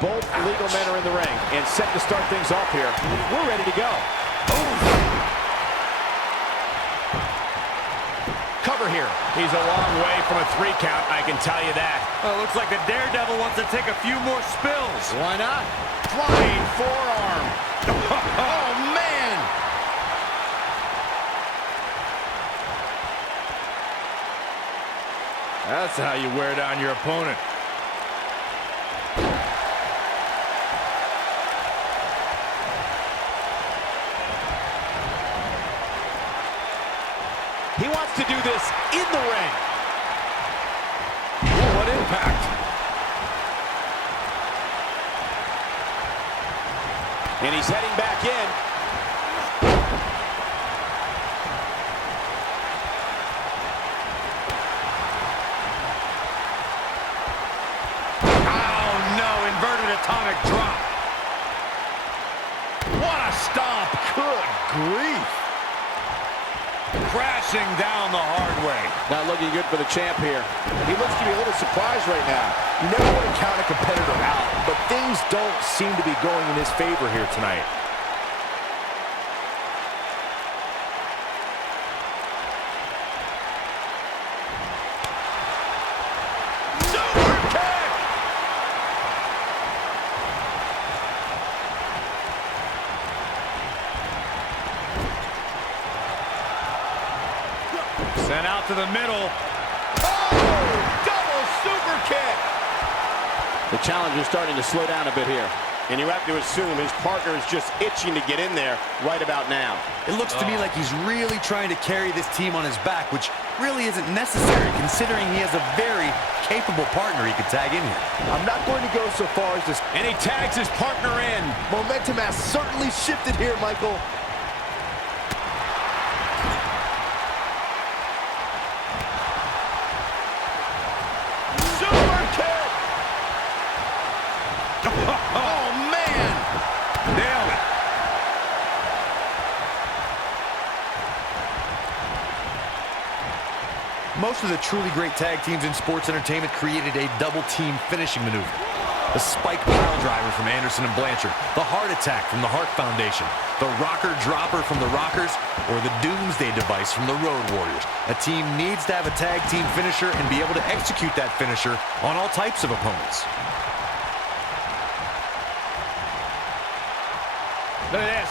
Both legal men are in the ring and set to start things off here. We're ready to go. Cover here. He's a long way from a 3 count, I can tell you that. Well, looks like the Daredevil wants to take a few more spills. Why not? Flying forearm. Oh, man! That's how you wear down your opponent. He wants to do this in the ring. Oh, what impact. And he's heading back in. Oh, no, inverted atomic drop. What a stomp. Good grief. Crashing down the hard way. Not looking good for the champ here. He looks to be a little surprised right now. You never want to count a competitor out, but things don't seem to be going in his favor here tonight. Sent out to the middle. Oh! Double super kick! The challenger's starting to slow down a bit here. And you have to assume his partner is just itching to get in there right about now. It looks to me like he's really trying to carry this team on his back, which really isn't necessary considering he has a very capable partner he could tag in here. I'm not going to go so far as this. And he tags his partner in. Momentum has certainly shifted here, Michael. Oh, man! Nailed it. Most of the truly great tag teams in sports entertainment created a double team finishing maneuver. The spike pile driver from Anderson and Blanchard, the heart attack from the Hart Foundation, the rocker dropper from the Rockers, or the doomsday device from the Road Warriors. A team needs to have a tag team finisher and be able to execute that finisher on all types of opponents. Look at this.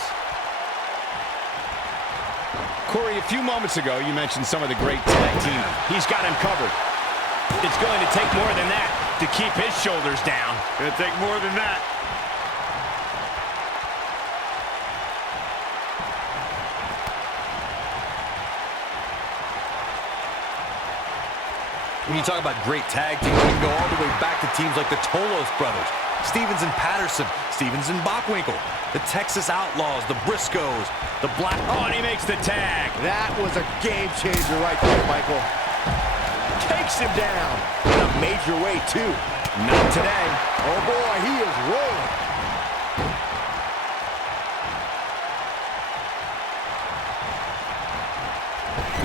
Corey, a few moments ago, you mentioned some of the great tag team. He's got him covered. It's going to take more than that to keep his shoulders down. Going to take more than that. When you talk about great tag teams, you can go all the way back to teams like the Tolos brothers, Stevens and Patterson, Stevens and Bockwinkel, the Texas Outlaws, the Briscoes, the Black... Oh, and he makes the tag. That was a game changer right there, Michael. Takes him down in a major way, too. Not today. Oh, boy, he is rolling.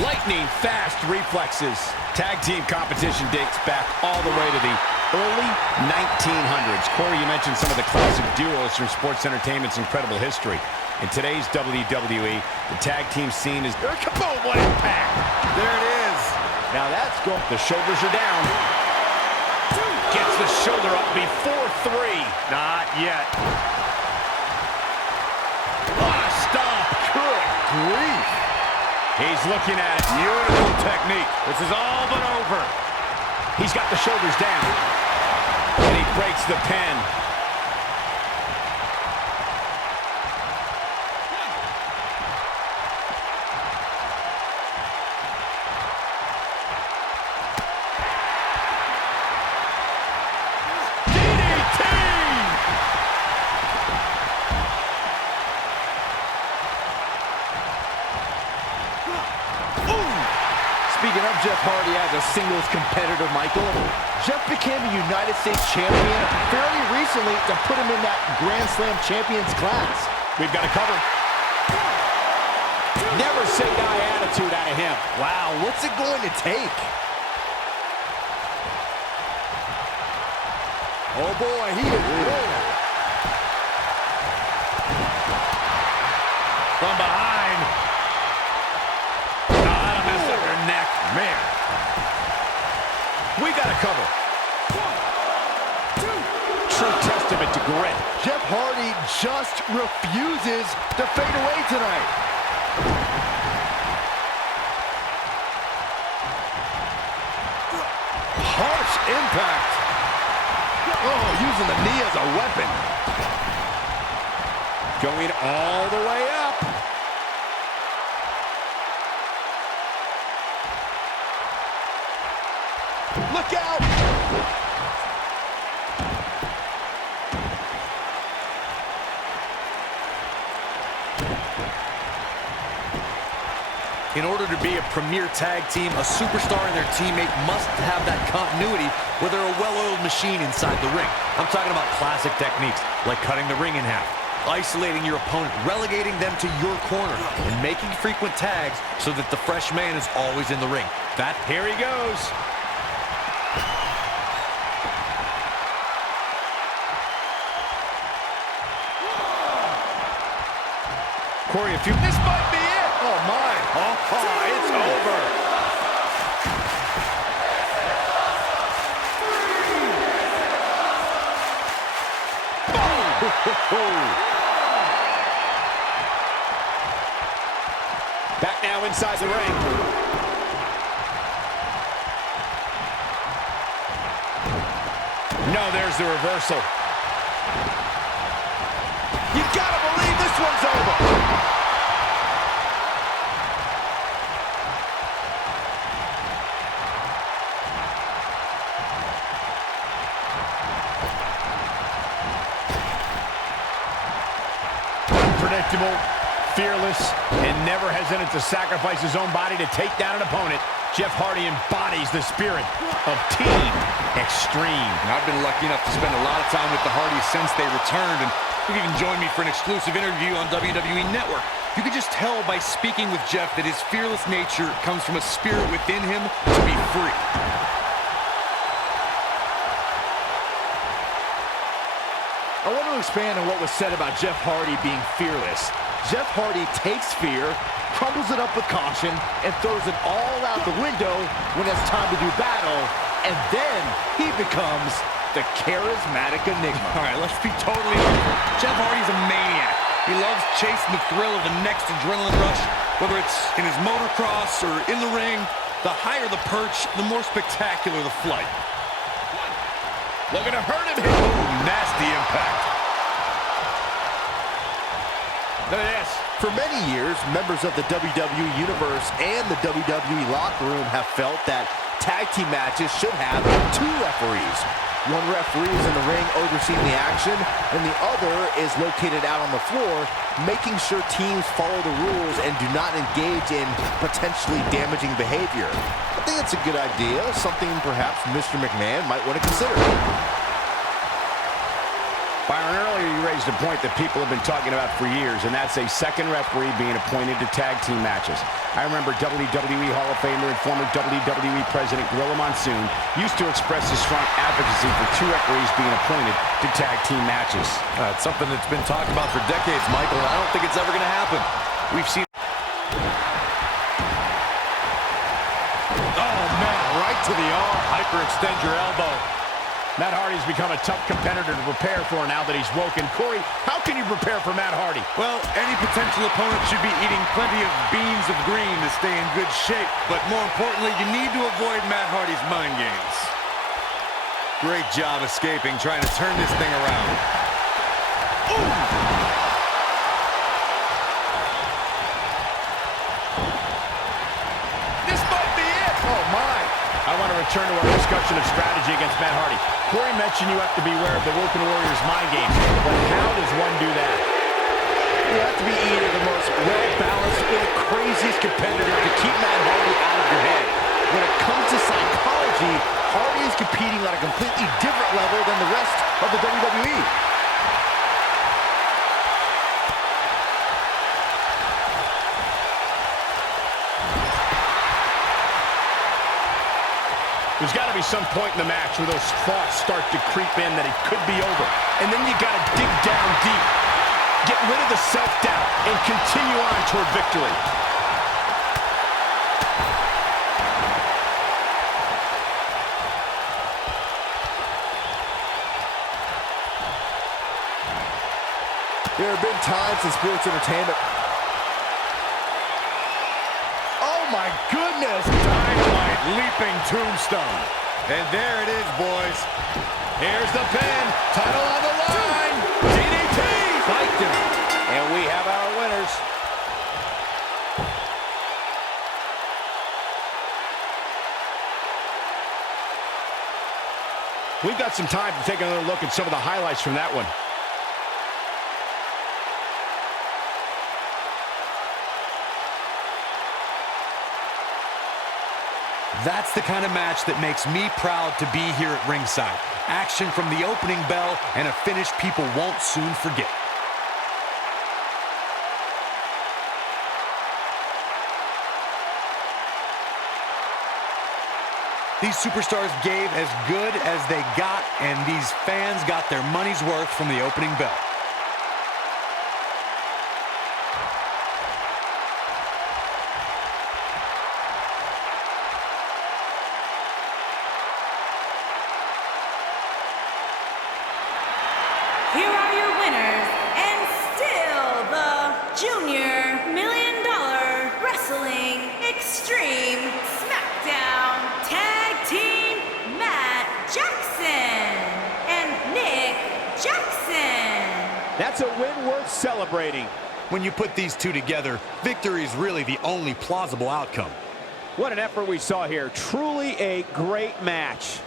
Lightning fast reflexes. Tag team competition dates back all the way to the early 1900s. Corey, you mentioned some of the classic duos from sports entertainment's incredible history. In today's WWE, the tag team scene is... Kaboom, what impact! There it is. Now that's good. The shoulders are down. Gets the shoulder up before 3. Not yet. What a stomp. Good grief. He's looking at it. Beautiful technique. This is all but over. He's got the shoulders down. And he breaks the pin. Speaking of Jeff Hardy as a singles competitor, Michael, Jeff became a United States champion fairly recently to put him in that Grand Slam champions class. We've got a cover. Never say die attitude out of him. Wow, what's it going to take? Oh boy, he is rolling. From behind. Oh, that'll mess up her neck. Man. We got to cover. 1, 2. True testament to grit. Jeff Hardy just refuses to fade away tonight. Harsh impact. Oh, using the knee as a weapon. Going all the way up. Look out! In order to be a premier tag team, a superstar and their teammate must have that continuity where they're a well-oiled machine inside the ring. I'm talking about classic techniques, like cutting the ring in half, isolating your opponent, relegating them to your corner, and making frequent tags so that the fresh man is always in the ring. Here he goes. Corey, if you... This might be it. Oh, my. Oh, it's over. Back now inside the ring. No, there's the reversal. You gotta believe this one's over. Unpredictable, fearless, and never hesitant to sacrifice his own body to take down an opponent. Jeff Hardy embodies the spirit of Team Extreme. And I've been lucky enough to spend a lot of time with the Hardys since they returned, and you can even join me for an exclusive interview on WWE Network. You can just tell by speaking with Jeff that his fearless nature comes from a spirit within him to be free. I want to expand on what was said about Jeff Hardy being fearless. Jeff Hardy takes fear, crumbles it up with caution, and throws it all out the window when it's time to do battle, and then he becomes the charismatic enigma. All right, let's be totally honest. Jeff Hardy's a maniac. He loves chasing the thrill of the next adrenaline rush, whether it's in his motocross or in the ring. The higher the perch, the more spectacular the flight. Looking to hurt him here. Ooh, nasty impact. Look at this. For many years, members of the WWE Universe and the WWE locker room have felt that tag team matches should have 2 referees. One referee is in the ring overseeing the action, and the other is located out on the floor, making sure teams follow the rules and do not engage in potentially damaging behavior. I think it's a good idea, something perhaps Mr. McMahon might want to consider. Byron, earlier you raised a point that people have been talking about for years, and that's a second referee being appointed to tag team matches. I remember WWE Hall of Famer and former WWE President Gorilla Monsoon used to express his strong advocacy for 2 referees being appointed to tag team matches. It's something that's been talked about for decades, Michael, and I don't think it's ever going to happen. We've seen... Oh, man, right to the arm. Hyperextend your elbow. Matt Hardy's become a tough competitor to prepare for now that he's woken. Corey, how can you prepare for Matt Hardy? Well, any potential opponent should be eating plenty of beans of green to stay in good shape. But more importantly, you need to avoid Matt Hardy's mind games. Great job escaping, trying to turn this thing around. Ooh! This might be it! Oh, my. I want to return to our discussion of strategy against Matt Hardy. Corey mentioned you have to beware of the Woken Warriors' mind games, but how does one do that? You have to be either the most well-balanced or the craziest competitor to keep Matt Hardy out of your head. When it comes to psychology, Hardy is competing on a completely different level than the rest of the WWE. There's got to be some point in the match where those thoughts start to creep in that it could be over. And then you got to dig down deep. Get rid of the self-doubt and continue on toward victory. There have been times in sports entertainment. Oh my goodness! Dynamite leaping tombstone. And there it is, boys. Here's the pin. Title on the line. DDT. Spiked him. And we have our winners. We've got some time to take another look at some of the highlights from that one. That's the kind of match that makes me proud to be here at ringside. Action from the opening bell and a finish people won't soon forget. These superstars gave as good as they got, and these fans got their money's worth from the opening bell. Here are your winners, and still the Junior $1 Million Wrestling Extreme SmackDown Tag Team, Matt Jackson and Nick Jackson. That's a win worth celebrating. When you put these two together, victory is really the only plausible outcome. What an effort we saw here. Truly a great match.